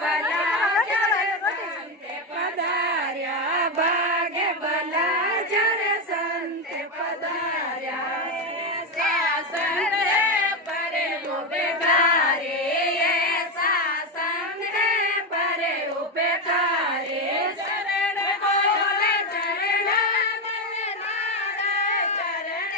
भला जर संत पधार्या भाग्य भला जर संत पधार्या शासन परे उभे तारे शासन परे उभे तारे चरण बोले चरण चरण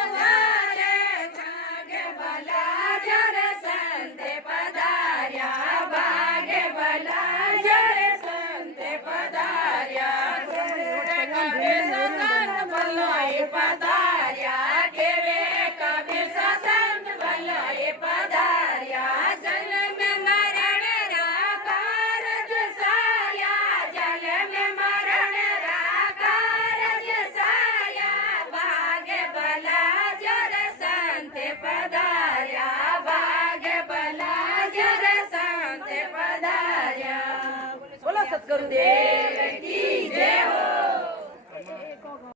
उधारे भाग्य भला जर संत पधार्या भाग्य भला जर संत पधार्या भलोए पधार्या केवे कबीर संत भलोए पधार्या जल में मरण राकारज साया जल में मरण राकारज साया भाग्य भला जर संत पधार्या भाग्य भला जर संत पधार्या। बोला सद्गुरुदेव की जय हो।